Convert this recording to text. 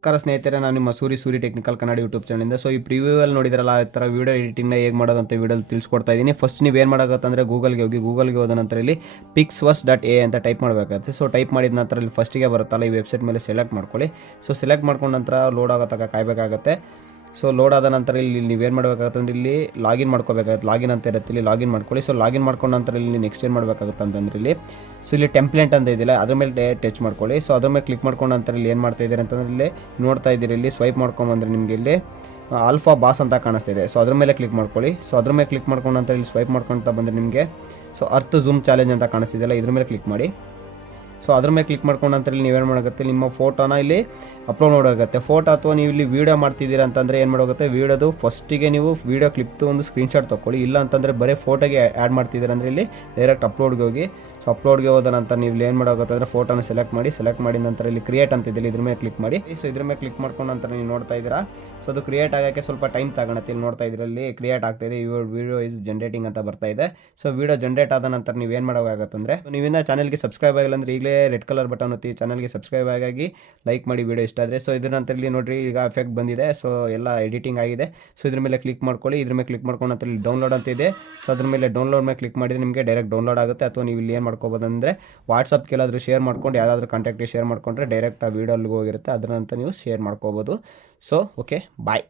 ನಮಸ್ಕಾರ ಸ್ನೇಹಿತರೆ, ನಾನು ನಿಮ್ಮ ಸೂರಿ ಟೆಕ್ನಿಕಲ್ ಕನ್ನಡ ಯೂಟ್ಯೂಬ್ ಚಾನಲಿಂದ. ಸೊ ಈ ಪ್ರಿವ್ಯೂವಲ್ಲಿ ನೋಡಿದ್ರಲ್ಲ, ಆ ಥರ ವೀಡಿಯೋ ಎಡಿಟಿಂಗ್ನ ಹೇಗೆ ಮಾಡೋದಂತ ವೀಡಿಯೋಲಿ ತಿಳಿಸ್ಕೊಡ್ತಾ ಇದ್ದೀನಿ. ಫಸ್ಟ್ ನೀವು ಏನು ಮಾಡೋಕ್ಕಂತಂದರೆ ಗೂಗಲ್ಗೆ ಹೋದ ನಂತರ ಇಲ್ಲಿ pixverse.ai ಅಂತ ಟೈಪ್ ಮಾಡಬೇಕಾಗುತ್ತೆ. ಸೊ ಟೈಪ್ ಮಾಡಿದ ನಂತರ ಇಲ್ಲಿ ಫಸ್ಟಿಗೆ ಬರುತ್ತಲ್ಲ, ಈ ವೆಬ್ಸೈಟ್ ಮೇಲೆ ಸೆಲೆಕ್ಟ್ ಮಾಡ್ಕೊಳ್ಳಿ. ಸೊ ಸೆಲೆಕ್ಟ್ ಮಾಡ್ಕೊಂಡ ನಂತರ ಲೋಡ್ ಆಗೋ ತನಕ ಕಾಯಬೇಕಾಗತ್ತೆ. ಸೊ ಲೋಡ್ ಆದ ನಂತರ ಇಲ್ಲಿ ನೀವೇನು ಮಾಡಬೇಕಾಗುತ್ತೆ ಅಂದರೆ ಇಲ್ಲಿ ಲಾಗಿನ್ ಮಾಡ್ಕೋಬೇಕಾಗುತ್ತೆ. ಲಾಗಿನ್ ಅಂತ ಇರುತ್ತೆ, ಇಲ್ಲಿ ಲಾಗಿನ್ ಮಾಡ್ಕೊಳ್ಳಿ. ಸೊ ಲಾಗಿನ್ ಮಾಡ್ಕೊಂಡ ನಂತರ ಇಲ್ಲಿ ನೆಕ್ಸ್ಟ್ ಏನು ಮಾಡಬೇಕಾಗುತ್ತೆ ಅಂತಂದ್ರೆ ಇಲ್ಲಿ ಇಲ್ಲಿ ಟೆಂಪ್ಲೇಟ್ ಅಂತ ಇದೆಯಲ್ಲ, ಅದ್ರ ಮೇಲೆ ಟಚ್ ಮಾಡ್ಕೊಳ್ಳಿ. ಸೊ ಅದ್ರ ಮೇಲೆ ಕ್ಲಿಕ್ ಮಾಡ್ಕೊಂಡ ನಂತರ ಇಲ್ಲಿ ಏನು ಮಾಡ್ತಾ ಇದ್ದೀರಿ ಅಂತಂದರೆ ಇಲ್ಲಿ ನೋಡ್ತಾ ಇದ್ದೀರಿ, ಇಲ್ಲಿ ಸ್ವೈಪ್ ಮಾಡ್ಕೊಂಬಂದ್ರೆ ನಿಮಗೆ ಇಲ್ಲಿ ಆಲ್ಫಾ ಬಾಸ್ ಅಂತ ಕಾಣಿಸ್ತಿದೆ. ಸೊ ಅದ್ರ ಮೇಲೆ ಕ್ಲಿಕ್ ಮಾಡ್ಕೊಳ್ಳಿ. ಸೊ ಅದ್ರ ಮೇಲೆ ಕ್ಲಿಕ್ ಮಾಡ್ಕೊಂಡ ನಂತರ ಇಲ್ಲಿ ಸ್ವೈಪ್ ಮಾಡ್ಕೊಳ್ತಾ ಬಂದರೆ ನಿಮಗೆ ಅರ್ತ್ ಝೂಮ್ ಚಾಲೆಂಜ್ ಅಂತ ಕಾಣಿಸ್ತಿದೆಯಲ್ಲ, ಇದ್ರ ಮೇಲೆ ಕ್ಲಿಕ್ ಮಾಡಿ. ಸೊ ಅದ್ರ ಮೇಲೆ ಕ್ಲಿಕ್ ಮಾಡ್ಕೊಂಡ ನಂತರ ಇಲ್ಲಿ ನೀವೇನು ಮಾಡೋಗುತ್ತೆ, ನಿಮ್ಮ ಫೋಟೋನ ಇಲ್ಲಿ ಅಪ್ಲೋಡ್ ಮಾಡೋಗುತ್ತೆ. ಫೋಟೋ ಅಥವಾ ನೀವು ಇಲ್ಲಿ ವೀಡಿಯೋ ಮಾಡ್ತಿದ್ದೀರಾ ಅಂತಂದರೆ ಏನು ಮಾಡೋಗುತ್ತೆ, ವೀಡಿಯೋದು ಫಸ್ಟಿಗೆ ನೀವು ವೀಡಿಯೋ ಕ್ಲಿಪ್ದು ಒಂದು ಸ್ಕ್ರೀನ್ಶಾಟ್ ತೊಗೊಳ್ಳಿ. ಇಲ್ಲ ಅಂತಂದರೆ ಬರೀ ಫೋಟೋಗೆ ಆ್ಯಡ್ ಮಾಡ್ತಿದ್ದೀರ ಅಂದರೆ ಇಲ್ಲಿ ಡೈರೆಕ್ಟ್ ಅಪ್ಲೋಡ್ಗೆ ಹೋಗಿ. ಸೊ ಅಪ್ಲೋಡ್ಗೆ ಹೋದ ನಂತರ ನೀವು ಇಲ್ಲಿ ಏನು ಮಾಡೋಗುತ್ತೆ ಅಂದರೆ ಫೋಟೋನ ಸೆಲೆಕ್ಟ್ ಮಾಡಿದ ನಂತರ ಇಲ್ಲಿ ಕ್ರಿಯೇಟ್ ಅಂತಿದ್ದಲ್ಲಿ ಇದ್ರ ಮೇಲೆ ಕ್ಲಿಕ್ ಮಾಡಿ. ಸೊ ಇದ್ರ ಮೇಲೆ ಕ್ಲಿಕ್ ಮಾಡ್ಕೊಂಡ ನಂತರ ನೀವು ನೋಡ್ತಾ ಇದ್ದೀರಾ, ಸೊ ಅದು ಕ್ರಿಯೇಟ್ ಆಗೋಕ್ಕೆ ಸ್ವಲ್ಪ ಟೈಮ್ ತಗೊಳುತ್ತೆ. ಇಲ್ಲಿ ನೋಡ್ತಾ ಇದ್ರಲ್ಲಿ ಕ್ರಿಯೇಟ್ ಆಗ್ತಾಯಿದೆ, ಯುವರ್ ವೀಡಿಯೋ ಇಸ್ ಜನರೇಟಿಂಗ್ ಅಂತ ಬರ್ತಾ ಇದೆ. ಸೊ ವೀಡಿಯೋ ಜನರೇಟ್ ಆದ ನಂತರ ನೀವು ಏನು ಮಾಡೋಕ್ಕಾಗತ್ತಂದರೆ, ನೀವಿನ್ನ ಚಾನಲ್ಗೆ ಸಬ್ಸ್ಕ್ರೈಬ್ ಆಗಿಲ್ಲ ಅಂದರೆ ಈಗಲೇ ರೆಡ್ ಕಲರ್ ಬಟನ್ ಒತ್ತಿ ಚಾನಲ್ಗೆ ಸಬ್ಸ್ಕ್ರೈಬ್ ಆಗಿ ಲೈಕ್ ಮಾಡಿ ವಿಡಿಯೋ ಇಷ್ಟ ಆದರೆ. ಸೊ ಇದ್ರ ನಂತರ ಇಲ್ಲಿ ನೋಡಿರಿ, ಈಗ ಎಫೆಕ್ಟ್ ಬಂದಿದೆ. ಸೊ ಎಲ್ಲ ಎಡಿಟಿಂಗ್ ಆಗಿದೆ. ಸೊ ಇದ್ರ ಮೇಲೆ ಕ್ಲಿಕ್ ಮಾಡ್ಕೊಳ್ಳಿ. ಇದ್ರ ಮೇಲೆ ಕ್ಲಿಕ್ ಮಾಡ್ಕೊಂಡು ನಂತರ ಇಲ್ಲಿ ಡೌನ್ಲೋಡ್ ಅಂತ ಇದೆ. ಸೊ ಅದ್ರ ಮೇಲೆ ಡೌನ್ಲೋಡ್ ಮೇಲೆ ಕ್ಲಿಕ್ ಮಾಡಿದರೆ ನಿಮಗೆ ಡೈರೆಕ್ಟ್ ಡೌನ್ಲೋಡ್ ಆಗುತ್ತೆ. ಅಥವಾ ನೀವು ಇಲ್ಲಿ ಏನು ಮಾಡ್ಕೋಬೋದು ಅಂದರೆ ವಾಟ್ಸಪ್ಗೆ ಎಲ್ಲಾದರೂ ಶೇರ್ ಮಾಡ್ಕೊಂಡು, ಯಾರಾದರೂ ಕಾಂಟ್ಯಾಕ್ಟಿಗೆ ಶೇರ್ ಮಾಡ್ಕೊಂಡ್ರೆ ಡೈರೆಕ್ಟ್ ಆ ವೀಡಿಯೋ ಅಲ್ಲಿಗೆ ಹೋಗಿರುತ್ತೆ, ಅದರಂತ ನೀವು ಶೇರ್ ಮಾಡ್ಕೋಬೋದು. ಸೊ ಓಕೆ, ಬಾಯ್.